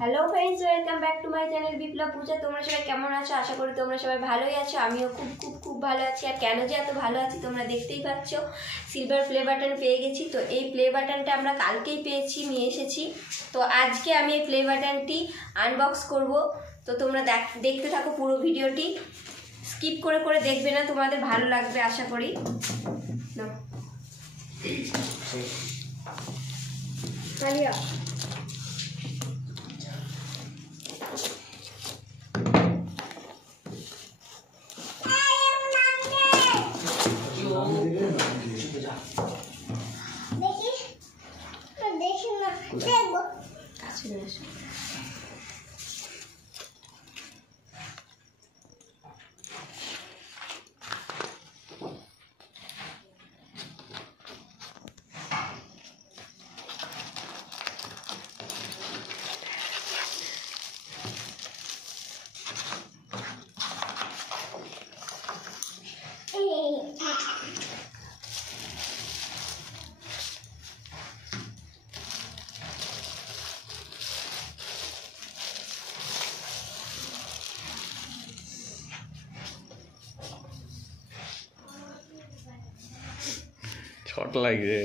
Hello friends, welcome back to my channel Biplab Puja. তোমরা সবাই কেমন আছো? আশা করি তোমরা সবাই ভালোই আছো। আমিও খুব খুব খুব ভালো আছি। আর কেন যে এত ভালো আছি তোমরা দেখতেই পাচ্ছ, সিলভার প্লে বাটন পেয়ে গেছি। তো এই প্লে বাটনটা আমরা কালকেই পেয়েছি, নিয়ে এসেছি। তো আজকে আমি এই প্লে বাটনটি আনবক্স করব। তো তোমরা দেখতে থাকো পুরো ভিডিওটি, স্কিপ করে করে দেখবে না, তোমাদের ভালো লাগবে আশা করি। কালিয়া শর্ট লাগছে।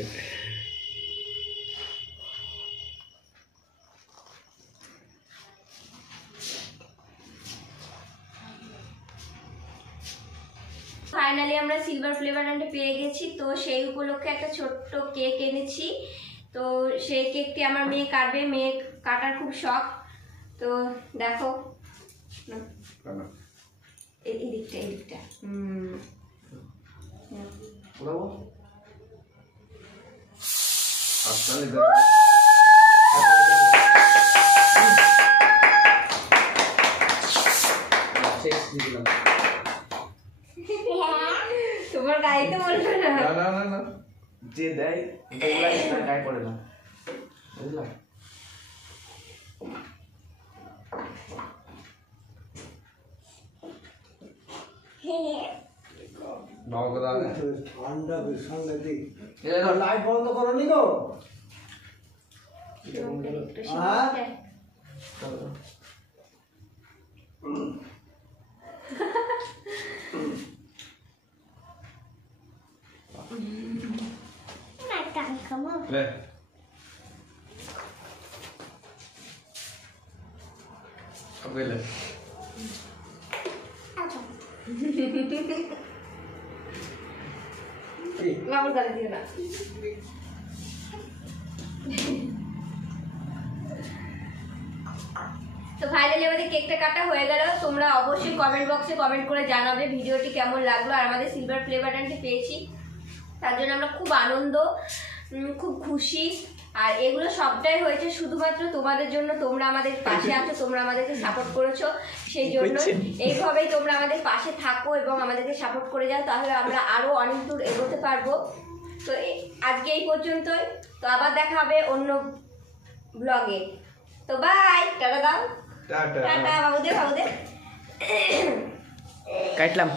ফাইনালি আমরা সিলভার প্লে বাটনটা পেয়ে গেছি। তো সেই উপলক্ষে একটা ছোট্ট কেক এনেছি। তো সেই কেকটি আমার মেয়ে কাটবে, মেয়ে কাটার খুব শখ। তো দেখো এই দিকটা তোমার গাড়িতে বলবে না, না না না, যে দেয় গায়ে পড়ে না, বুঝলা? ঠান্ডা ভীষণ লাগে। লাইট বন্ধ করো নি গো। বাবুর গালে দিও না। তো ফাইনালি আমাদের কেকটা কাটা হয়ে গেল। তোমরা অবশ্যই কমেন্ট বক্সে কমেন্ট করে জানাবে ভিডিওটি কেমন লাগলো। আর আমাদের সিলভার প্লে বাটনটি পেয়েছি, তার জন্য আমরা খুব আনন্দ, খুব খুশি। আর এগুলো সবটাই হয়েছে শুধুমাত্র তোমাদের জন্য। তোমরা আমাদের পাশে আছো, তোমরা আমাদেরকে সাপোর্ট করেছো, সেই জন্য এইভাবেই তোমরা আমাদের পাশে থাকো এবং আমাদেরকে সাপোর্ট করে যাও, তাহলে আমরা আরো অনেক দূর এগোতে পারবো। তো আজকে এই পর্যন্তই। তো আবার দেখা হবে অন্য ব্লগে। তো বাই, টাটা দাও, টাটা বাবুদের কাটলাম।